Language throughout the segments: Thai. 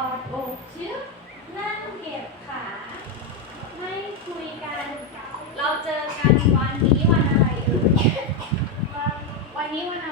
อดอกชึบนั่งเก็บขา ไม่คุยกัน เราเจอกันวันนี้วันอะไรเอ่ยวันนี้วันอะไร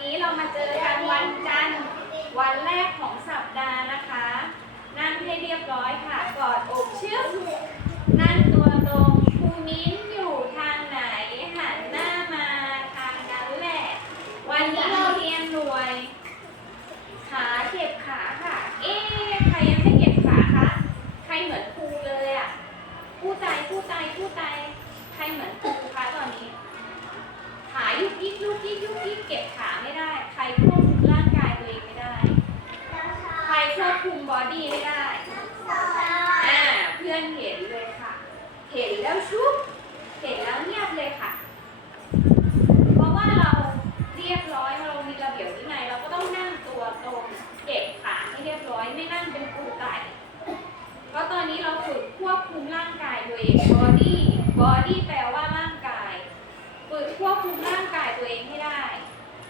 นนี้เรามาเจอกันวันจันทร์วันแรกของสัปดาห์นะคะ นั่งให้เรียบร้อยค่ะ กอดอกเชื่อมนั่งตัวตรงครูมิ้นอยู่ทางไหนหันหน้ามาทางนั้นแหละ วันนี้เราเรียนหน่วย ขาเก็บขาค่ะ เอ๊ะใครยังไม่เก็บขาคะ ใครเหมือนครูเลยอะผู้ใจผู้ใจผู้ใจใครเหมือนครูคะตอนนี้ ขายุกยิกยุกยิกยุกยิกเก็บขาไม่ได้ ใครควบคุมร่างกายตัวเองไม่ได้ ใครคว บอดี้ไม่ได้อ่าเพื่อนเห็นเลยค่ะ เห็นแล้วชุบ เห็นแล้วเงียบเลยค่ะ เพราะว่าเราเรียบร้อยเรามีระเบียบวินัยเราก็ต้องนั่งตัวตรงเก็บขาให้เรียบร้อยไม่นั่งเป็นปูไก่เพราะตอนนี้เราฝึกควบคุมร่างกายตัวเอง body body แปลว่าร่างกายฝึกควบคุมร่างกายตัวเองให้ได้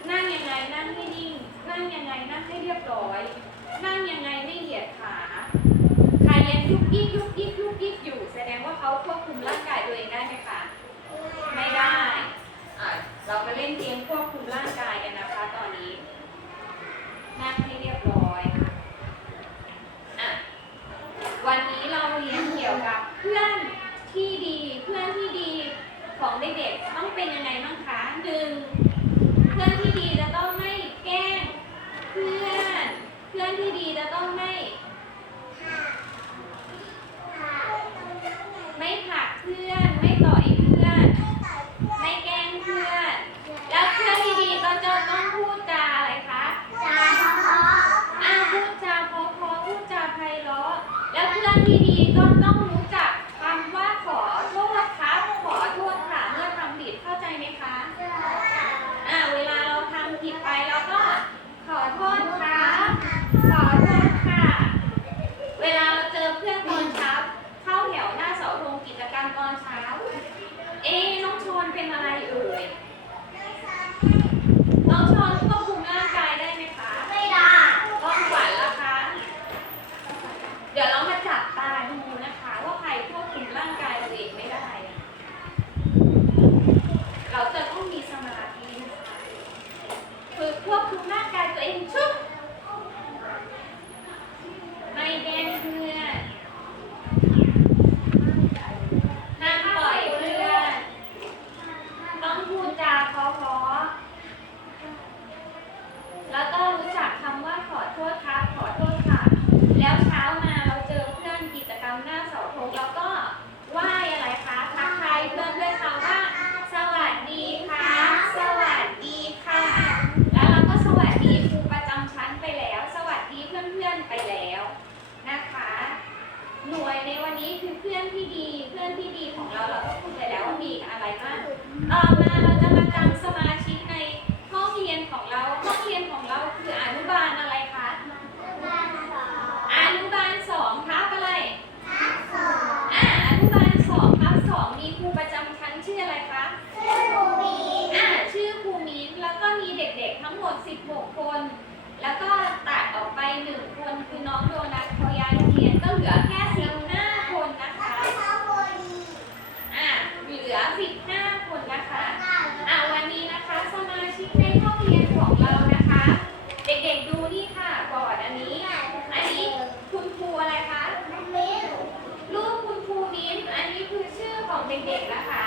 นั่งยังไงนั่งให้นิ่ง นั่งยังไงนั่งให้เรียบร้อย นั่งยังไงไม่เหยียดขาใครยังยุกยิกยุกยิกยุกยิกอยู่ แสดงว่าเขาควบคุมร่างกายตัวเองได้ไหมคะ ไม่ได้อะเรามาเล่นเกมควบคุมร่างกายกันนะคะตอนนี้นั่งให้เรียบร้อยค่ะวันนี้เราเรียนเกี่ยวกับเพื่อนที่ดีเพื่อนที่ดีของเด็กๆต้องเป็นยังไงบ้างคะหนึ่งเพื่อนที่ดีจะต้องไม่แกล้งเพื่อน เพื่อนที่ดีจะต้องไม่ ไม่ผลักเพื่อน ไม่ต่อยเพื่อน ไม่แกล้งเพื่อน แล้วเพื่อนที่ดีก็จะต้องพูดจาอะไรคะอ่าพูดจาเพราะๆพูดจาไพเราะ แล้วเพื่อนที่ดีก็ต้องรู้จักคำว่าขอโทษครับ ขอโทษค่ะเมื่อทำผิดเข้าใจไหมคะ อ่า เวลาเราทำผิดไปเราก็ ขอโทษครับ ขอโทษค่ะ เวลาเราเจอเพื่อนตอนเช้า เข้าแถวหน้าเสาธงกิจกรรมตอนเช้า เอ๊ะน้องชนเป็นอะไรเอ่ย น้องชนควบคุมร่างกายได้ไหมคะต้องขวัญละคะ เดี๋ยวเรามาจับตาดูนะคะ ว่าใครควบคุมร่างกายตัวเองไม่ได้ เราจะต้องมีสมาธินะคะ ฝึกควบคุมร่างกายตัวเองชุบไม่แกล้งเพื่อนห้ามปล่อยเพื่อน ต้องพูดจาเพราะๆ แล้วก็รู้จักคำว่าขอโทษครับ ขอโทษค่ะ แล้วเช้ามาเราเจอเพื่อนกิจกรรมหน้าเสาธงแล้วก็ไหว้อะไรคะทักทายเพื่อนด้วยคำว่า สวัสดีค่ะ สวัสดีค่ะ แล้วเราก็สวัสดีครูประจำชั้น หมด 16 คน แล้วก็ตัดออกไป 1 คนคือน้องโดนัทเขาย้ายโรงเรียนก็เหลือแค่ 15 คนนะคะ อะเหลือ 15 คนนะคะ อะวันนี้นะคะสมาชิกในห้องเรียนของเรานะคะ เด็กๆดูนี่ค่ะบอร์ดอันนี้ อันนี้คุณครูอะไรคะ รูปคุณครูมิ้นอันนี้คือชื่อของเด็กๆนะคะ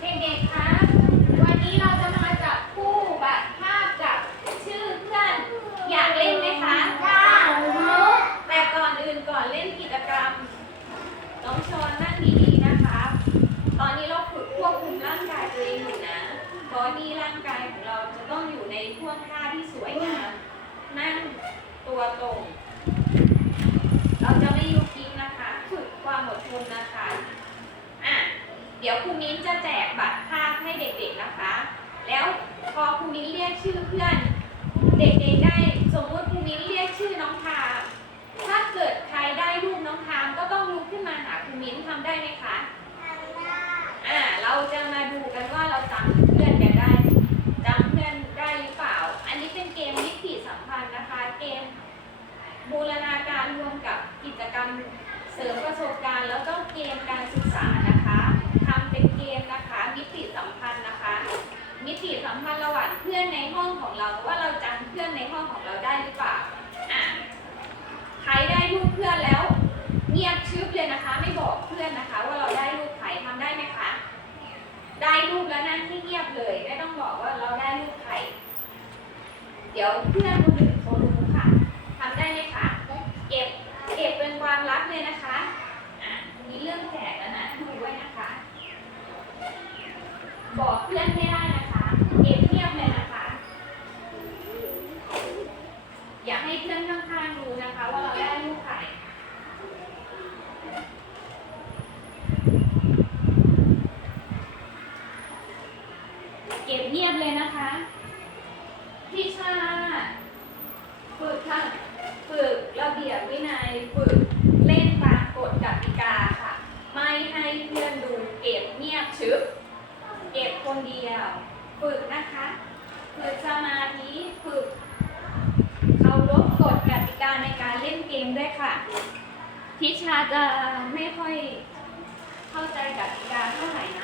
เด็กๆคะ วันนี้เราจะมาจับคู่บัตรภาพกับชื่อเพื่อน อยากเล่นไหมคะ แต่ก่อนอื่นก่อนเล่นกิจกรรม น้องชอนนั่งดีๆนะคะ ตอนนี้เราฝึกควบคุมร่างกายตัวเองอยู่นะ เพราะนี่ร่างกายของเราจะต้องอยู่ในท่วงท่าที่สวยงาม นั่งตัวตรง เราจะไม่ยุกยิกนะคะ ฝึกความอดทนนะคะ อะ เดี๋ยวครูมิ้นจะแจกบัตรภาพให้เด็กๆนะคะ แล้วพอครูมิ้นเรียกชื่อเพื่อน เด็กๆได้สมมติครูมิ้นเรียกชื่อน้องทามถ้าเกิดใครได้รูปน้องทามก็ต้องลุกขึ้นมาหาครูมิ้นทำได้ไหมคะอ่าเราจะมาดูกันว่าเราจำเพื่อนกันได้จำเพื่อนได้หรือเปล่า อันนี้เป็นเกมมิติสัมพันธ์นะคะ เกมบูรณาการรวมกับกิจกรรมเสริมประสบการณ์แล้วก็เกมการศึกษานะคะทำเป็นเกมนะคะ มิติสัมพันธ์นะคะ มิติสัมพันธ์ระหว่างเพื่อนในห้องของเราว่า เพื่อนแล้ว เงียบชึบเลยนะคะ ไม่บอกเพื่อนนะคะ ว่าเราได้รูปใครทำได้ไหมคะ ได้รูปแล้วนั่งที่เงียบเลยไม่ต้องบอกว่าเราได้รูปใครเดี๋ยวเพื่อนคนอื่นเขารู้ค่ะทำได้ไหมคะเก็บเก็บเป็นความลับเลยนะคะอะมีเรื่องแจกแล้วนะดูไว้นะคะ บอกเพื่อนไม่ได้นะคะเก็บเงียบเลยนะคะ อย่าให้เพื่อนข้างๆรู้นะคะ ว่าเราได้รูปใคร เก็บเงียบเลยนะคะ พี่ชาฝึกทั้งฝึกระเบียบวินัย ฝึกเล่นตามกฎกติกาค่ะ ไม่ให้เพื่อนดู เก็บเงียบชึบ เก็บคนเดียว ฝึกนะคะ ฝึกสมาธิฝึกเคารพกฎกติกาในการเล่นเก มด้วยค่ะ ทิชาจะไม่ค่อยเข้าใจกติกาเท่าไหร่นะ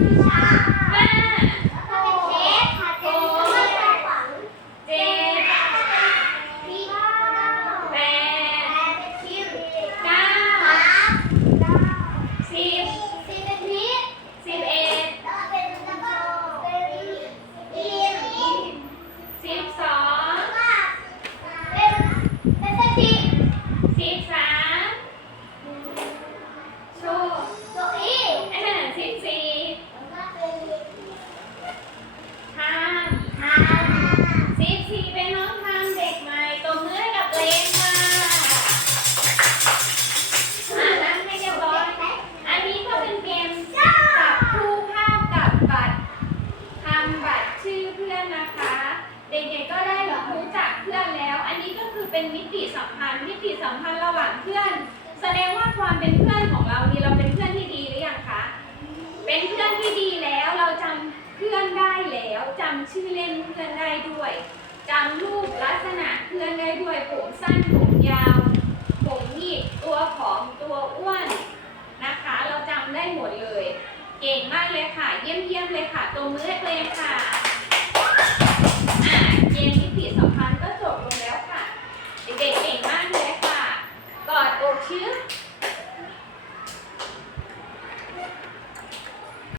ห้ ที่ดีแล้วเราจำเพื่อนได้แล้วจำชื่อเล่นเพื่อนได้ด้วยจำรูปลักษณะเพื่อนได้ด้วยผมสั้นผมยาว ผมหยิกตัวผอมตัวอ้วนนะคะ เราจำได้หมดเลย เก่งมากเลยค่ะ เยี่ยมเยี่ยมเลยค่ะตัวมือเลยค่ะอ่าเกมนิติสัมพันก็จบลงแล้วค่ะ เด็กเก่งมากเลยค่ะ กอดอกชื้อ